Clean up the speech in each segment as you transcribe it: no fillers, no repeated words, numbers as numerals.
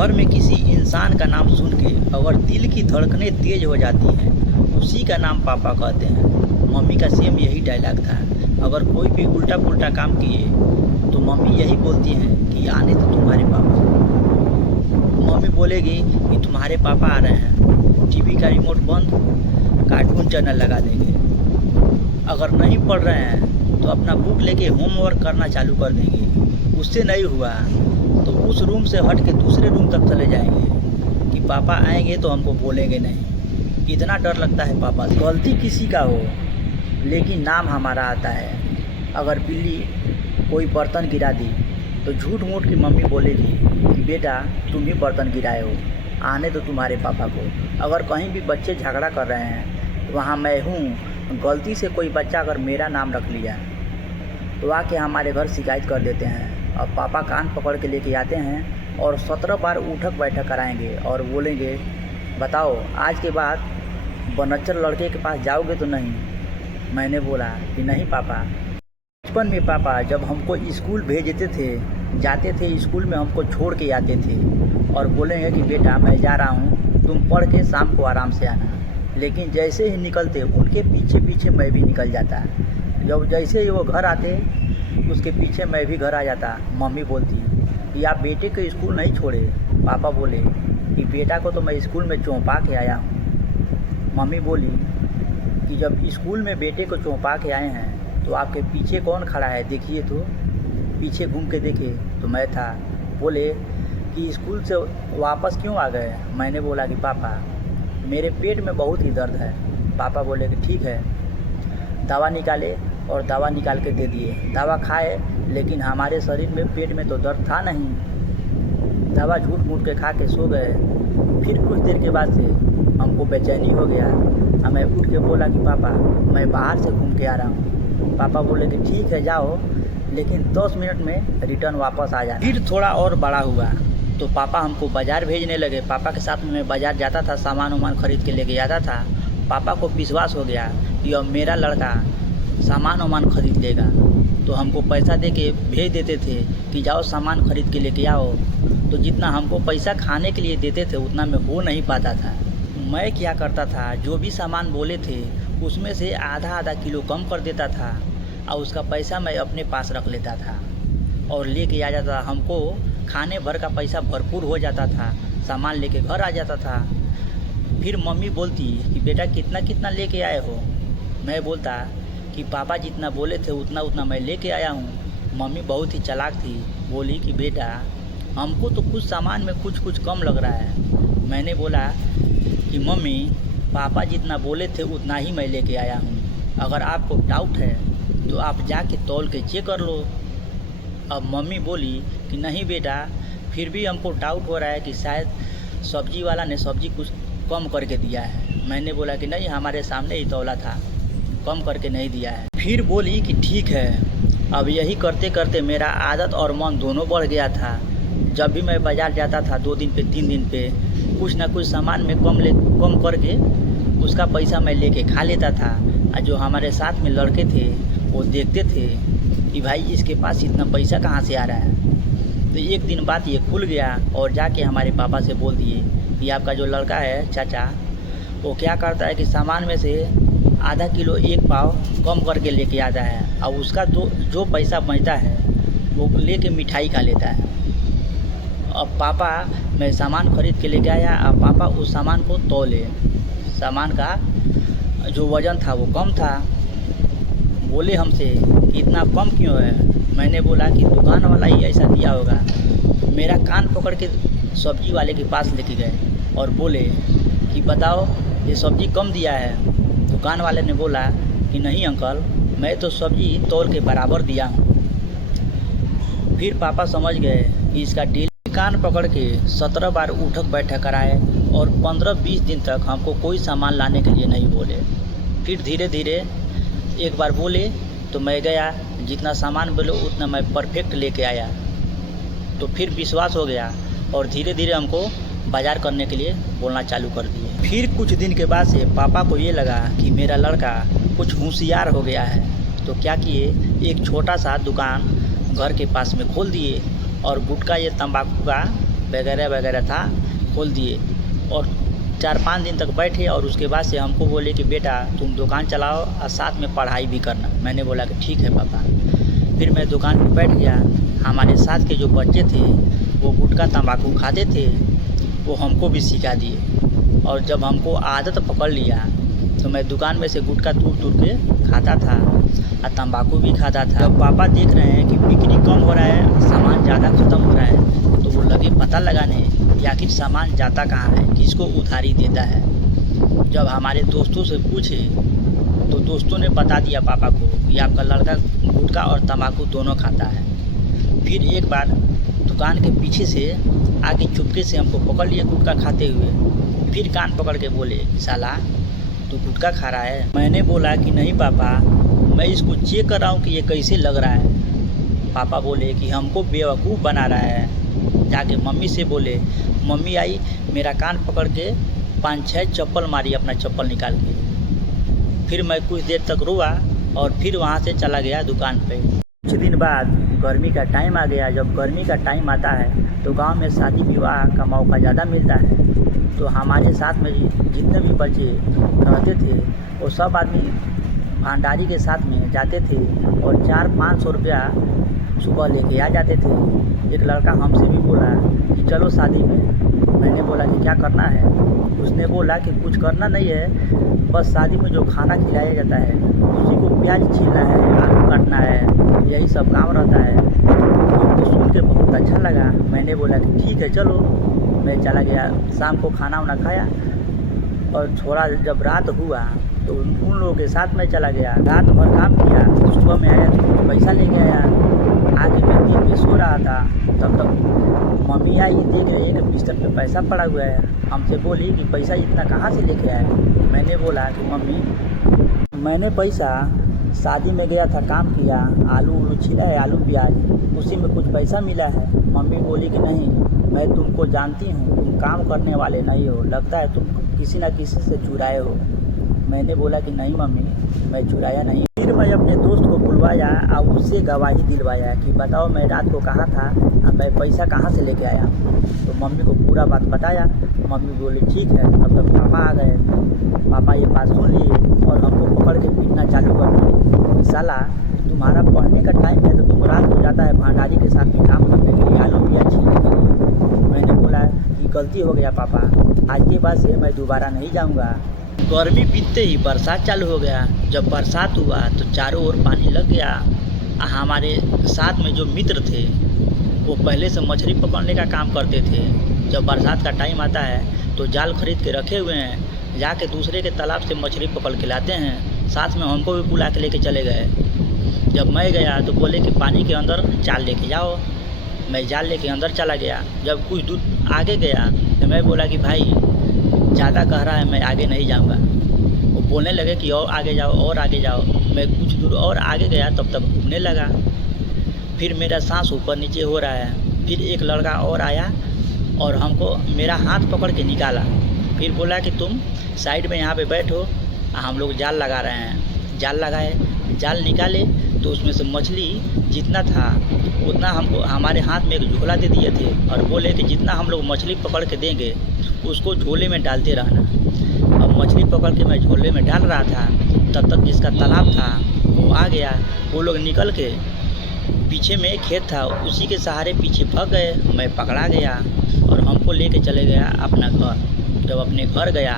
घर में किसी इंसान का नाम सुन के अगर दिल की धड़कनें तेज हो जाती हैं, उसी का नाम पापा कहते हैं। मम्मी का सेम यही डायलॉग था। अगर कोई भी उल्टा पुल्टा काम किए तो मम्मी यही बोलती हैं कि आने तो तुम्हारे पापा। मम्मी बोलेगी कि तुम्हारे पापा आ रहे हैं, टीवी का रिमोट बंद, कार्टून चैनल लगा देंगे। अगर नहीं पढ़ रहे हैं तो अपना बुक लेके होमवर्क करना चालू कर देंगे। उससे नहीं हुआ तो उस रूम से हट के दूसरे रूम तक चले जाएंगे कि पापा आएंगे तो हमको बोलेंगे नहीं। इतना डर लगता है पापा से। गलती किसी का हो लेकिन नाम हमारा आता है। अगर बिल्ली कोई बर्तन गिरा दी तो झूठ मूठ की मम्मी बोलेगी कि बेटा तुम ही बर्तन गिराए हो, आने तो तुम्हारे पापा को। अगर कहीं भी बच्चे झगड़ा कर रहे हैं वहाँ मैं हूँ। गलती से कोई बच्चा अगर मेरा नाम रख लिया तो आके हमारे घर शिकायत कर देते हैं और पापा कान पकड़ के लेके आते हैं और 17 बार उठक बैठक कराएंगे और बोलेंगे बताओ आज के बाद बनच्चर लड़के के पास जाओगे तो नहीं। मैंने बोला कि नहीं पापा। बचपन में पापा जब हमको स्कूल भेजते थे, जाते थे स्कूल में हमको छोड़ के आते थे और बोलेंगे कि बेटा मैं जा रहा हूँ, तुम पढ़ के शाम को आराम से आना। लेकिन जैसे ही निकलते उनके पीछे पीछे मैं भी निकल जाता। जब जैसे ही वो घर आते उसके पीछे मैं भी घर आ जाता। मम्मी बोलती कि आप बेटे को स्कूल नहीं छोड़े। पापा बोले कि बेटा को तो मैं स्कूल में चौंपा के आया हूँ। मम्मी बोली कि जब स्कूल में बेटे को चौंपा के आए हैं तो आपके पीछे कौन खड़ा है देखिए तो। पीछे घूम के देखे तो मैं था। बोले कि स्कूल से वापस क्यों आ गए। मैंने बोला कि पापा मेरे पेट में बहुत ही दर्द है। पापा बोले कि ठीक है, दवा निकाले और दवा निकाल के दे दिए। दवा खाए लेकिन हमारे शरीर में पेट में तो दर्द था नहीं। दवा झूठ मूठ के खा के सो गए। फिर कुछ देर के बाद से हमको बेचैनी हो गया। मैं उठ के बोला कि पापा मैं बाहर से घूम के आ रहा हूँ। पापा बोले कि ठीक है जाओ, लेकिन 10 मिनट में रिटर्न वापस आ जाना। फिर थोड़ा और बड़ा हुआ तो पापा हमको बाज़ार भेजने लगे। पापा के साथ में मैं बाज़ार जाता था, सामान वामान खरीद के लेके जाता था। पापा को विश्वास हो गया कि अब मेरा लड़का सामान वामान खरीद लेगा, तो हमको पैसा दे के भेज देते थे कि जाओ सामान खरीद के लेके आओ। तो जितना हमको पैसा खाने के लिए देते थे उतना में हो नहीं पाता था। मैं क्या करता था, जो भी सामान बोले थे उसमें से आधा आधा किलो कम कर देता था और उसका पैसा मैं अपने पास रख लेता था और लेके आ जाता। हमको खाने भर का पैसा भरपूर हो जाता था, सामान लेके घर आ जाता था। फिर मम्मी बोलती कि बेटा कितना कितना लेके आए हो। मैं बोलता कि पापा जितना बोले थे उतना उतना मैं लेके आया हूँ। मम्मी बहुत ही चालाक थी, बोली कि बेटा हमको तो कुछ सामान में कुछ कुछ कम लग रहा है। मैंने बोला कि मम्मी पापा जितना बोले थे उतना ही मैं लेके आया हूँ, अगर आपको डाउट है तो आप जाके तौल के चेक कर लो। अब मम्मी बोली कि नहीं बेटा, फिर भी हमको डाउट हो रहा है कि शायद सब्जी वाला ने सब्जी कुछ कम करके दिया है। मैंने बोला कि नहीं, हमारे सामने ही तौला था, कम करके नहीं दिया है। फिर बोली कि ठीक है। अब यही करते करते मेरा आदत और मन दोनों बढ़ गया था। जब भी मैं बाज़ार जाता था 2 दिन पे 3 दिन पे कुछ ना कुछ सामान में कम करके उसका पैसा मैं लेके खा लेता था। और जो हमारे साथ में लड़के थे वो देखते थे कि भाई इसके पास इतना पैसा कहाँ से आ रहा है। तो एक दिन बात ये खुल गया और जाके हमारे पापा से बोल दिए कि आपका जो लड़का है चाचा, वो क्या करता है कि सामान में से आधा किलो 1 पाव कम करके लेके आता है और उसका जो पैसा बचता है वो लेके मिठाई खा लेता है। अब पापा मैं सामान खरीद के लेके आया और पापा उस सामान को तौले। सामान का जो वज़न था वो कम था। बोले हमसे कि इतना कम क्यों है। मैंने बोला कि दुकान वाला ही ऐसा दिया होगा। मेरा कान पकड़ के सब्जी वाले के पास लेके गए और बोले कि बताओ ये सब्जी कम दिया है। दुकान वाले ने बोला कि नहीं अंकल, मैं तो सब्जी तौल के बराबर दिया हूँ। फिर पापा समझ गए कि इसका डेली कान पकड़ के 17 बार उठक बैठक कराए और 15-20 दिन तक हमको कोई सामान लाने के लिए नहीं बोले। फिर धीरे धीरे एक बार बोले तो मैं गया, जितना सामान बोले उतना मैं परफेक्ट लेके आया। तो फिर विश्वास हो गया और धीरे धीरे हमको बाज़ार करने के लिए बोलना चालू कर दिए। फिर कुछ दिन के बाद से पापा को ये लगा कि मेरा लड़का कुछ होशियार हो गया है, तो क्या किए, एक छोटा सा दुकान घर के पास में खोल दिए और गुटखा ये तंबाकू का वगैरह वगैरह था खोल दिए और 4-5 दिन तक बैठे और उसके बाद से हमको बोले कि बेटा तुम दुकान चलाओ और साथ में पढ़ाई भी करना। मैंने बोला कि ठीक है पापा। फिर मैं दुकान पर बैठ गया। हमारे साथ के जो बच्चे थे वो गुटखा तंबाकू खाते थे, वो हमको भी सिखा दिए और जब हमको आदत पकड़ लिया तो मैं दुकान में से गुटखा तूड़ के खाता था और तंबाकू भी खाता था। जब पापा देख रहे हैं कि बिक्री कम हो रहा है, सामान ज़्यादा ख़त्म हो रहा है, तो वो लगे पता लगाने कि आखिर सामान जाता कहाँ है, किसको उधारी देता है। जब हमारे दोस्तों से पूछे तो दोस्तों ने बता दिया पापा को कि आपका लड़का गुटखा और तंबाकू दोनों खाता है। फिर एक बार दुकान के पीछे से आके चुपके से हमको पकड़ लिए गुटखा खाते हुए। फिर कान पकड़ के बोले साला तू गुटखा खा रहा है। मैंने बोला कि नहीं पापा, मैं इसको चेक कर रहा हूँ कि ये कैसे लग रहा है। पापा बोले कि हमको बेवकूफ़ बना रहा है। जाके मम्मी से बोले, मम्मी आई मेरा कान पकड़ के 5-6 चप्पल मारी अपना चप्पल निकाल के। फिर मैं कुछ देर तक रोआ और फिर वहाँ से चला गया दुकान पे। कुछ दिन बाद गर्मी का टाइम आ गया। जब गर्मी का टाइम आता है तो गांव में शादी विवाह का मौका ज़्यादा मिलता है। तो हमारे साथ में जितने भी बच्चे रहते थे वो सब आदमी भंडारी के साथ में जाते थे और 400-500 रुपया सुबह लेके आ जाते थे। एक लड़का हमसे भी बोला कि चलो शादी में। मैंने बोला कि क्या करना है। उसने बोला कि कुछ करना नहीं है, बस शादी में जो खाना खिलाया जाता है उसी को प्याज छीलना है, आलू काटना है, यही सब काम रहता है। हमको सुन के बहुत अच्छा लगा। मैंने बोला कि ठीक है चलो। मैं चला गया। शाम को खाना वाना खाया और थोड़ा जब रात हुआ तो उन लोगों के साथ में चला गया। रात भर काम किया, सुबह में आया तो कुछ पैसा लेके आया। आगे मैं दिन में सो रहा था, तब तक मम्मी आई, देख रही है कि बिस्तर पे पैसा पड़ा हुआ है। हमसे बोली कि पैसा इतना कहाँ से लेके आए। मैंने बोला कि मम्मी मैंने पैसा शादी में गया था, काम किया, आलू उलू छिला है, आलू प्याज, उसी में कुछ पैसा मिला है। मम्मी बोली कि नहीं, मैं तुमको जानती हूँ, तुम काम करने वाले नहीं हो, लगता है तुम किसी न किसी से चुराए हो। मैंने बोला कि नहीं मम्मी, मैं चुराया नहीं। फिर मैं अपने दोस्त को बुलवाया और उससे गवाही दिलवाया कि बताओ मैं रात को कहाँ था और मैं पैसा कहाँ से लेके आया। तो मम्मी को पूरा बात बताया। मम्मी बोली ठीक है। तब तक पापा आ गए। पापा ये बात सुन लिए और हमको पकड़ के पीटना चालू कर दिए। साला तुम्हारा पढ़ने का टाइम है तो तुम रात को जाता है भंडारी के साथ में काम करने के लिए, आलू प्याज छीलने के लिए। मैंने बोला कि गलती हो गया पापा, आज के बाद से मैं दोबारा नहीं जाऊँगा। गर्मी बीतते ही बरसात चालू हो गया। जब बरसात हुआ तो चारों ओर पानी लग गया। हमारे साथ में जो मित्र थे वो पहले से मछली पकड़ने का काम करते थे। जब बरसात का टाइम आता है तो जाल खरीद के रखे हुए हैं, जाके दूसरे के तालाब से मछली पकड़ के लाते हैं। साथ में हमको भी बुला के लेके चले गए। जब मैं गया तो बोले कि पानी के अंदर जाल लेके जाओ। मैं जाल लेके अंदर चला गया। जब कुछ दूर आगे गया तो मैं बोला कि भाई ज़्यादा गहरा है, मैं आगे नहीं जाऊंगा। वो बोलने लगे कि और आगे जाओ और आगे जाओ। मैं कुछ दूर और आगे गया तब तक डूबने लगा। फिर मेरा सांस ऊपर नीचे हो रहा है। फिर एक लड़का और आया और हमको मेरा हाथ पकड़ के निकाला। फिर बोला कि तुम साइड में यहाँ पे बैठो, हम लोग जाल लगा रहे हैं। जाल लगाए, जाल निकाले तो उसमें से मछली जितना था उतना हमको हमारे हाथ में एक झोला दे दिए थे और बोले कि जितना हम लोग मछली पकड़ के देंगे उसको झोले में डालते रहना। अब मछली पकड़ के मैं झोले में डाल रहा था, तब तक जिसका तालाब था वो आ गया। वो लोग निकल के पीछे में एक खेत था, उसी के सहारे पीछे भाग गए। मैं पकड़ा गया और हमको लेके चले गया अपना घर। जब अपने घर गया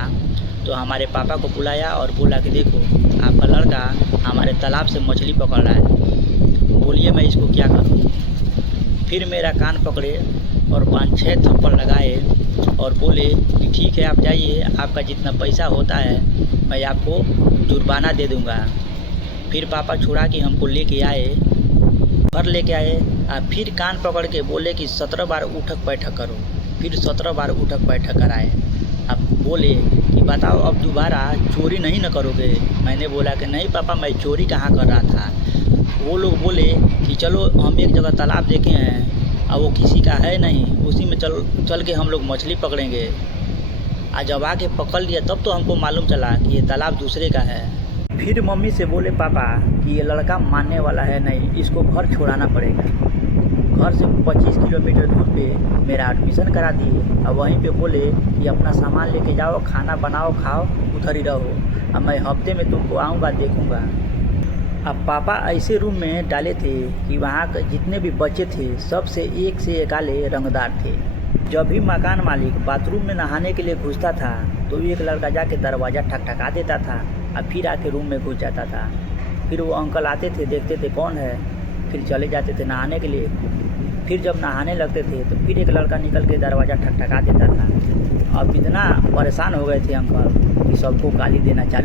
तो हमारे पापा को बुलाया और बोला कि देखो आपका लड़का हमारे तालाब से मछली पकड़ रहा है, बोलिए मैं इसको क्या करूं। फिर मेरा कान पकड़े और 5-6 थप्पड़ लगाए और बोले कि ठीक है आप जाइए, आपका जितना पैसा होता है मैं आपको जुर्माना दे दूंगा। फिर पापा छुड़ा के हमको लेके आए, घर लेके आए। फिर कान पकड़ के बोले कि 17 बार उठक बैठक करो। फिर 17 बार उठक बैठक कराए। अब बोले कि बताओ अब दोबारा चोरी नहीं न करोगे। मैंने बोला कि नहीं पापा, मैं चोरी कहाँ कर रहा था। वो लोग बोले कि चलो हम एक जगह तालाब देखे हैं और वो किसी का है नहीं, उसी में चल के हम लोग मछली पकड़ेंगे। आज जब आके पकड़ लिया तब तो हमको मालूम चला कि ये तालाब दूसरे का है। फिर मम्मी से बोले पापा कि ये लड़का मानने वाला है नहीं, इसको घर छोड़ाना पड़ेगा। घर से 25 किलोमीटर दूर पे मेरा एडमिशन करा दिए और वहीं पे बोले कि अपना सामान लेके जाओ, खाना बनाओ, खाओ, उधर ही रहो, अब मैं हफ्ते में तुमको आऊँगा, देखूँगा। अब पापा ऐसे रूम में डाले थे कि वहाँ जितने भी बच्चे थे सब से एक आले रंगदार थे। जब भी मकान मालिक बाथरूम में नहाने के लिए घुसता था तो एक लड़का जाके दरवाज़ा ठकठका देता था और फिर आके रूम में घुस जाता था। फिर वो अंकल आते थे, देखते थे कौन है, फिर चले जाते थे नहाने के लिए। फिर जब नहाने लगते थे तो फिर एक लड़का निकल के दरवाज़ा ठकठका देता था। अब इतना परेशान हो गए थे अंकल कि सबको गाली देना चालू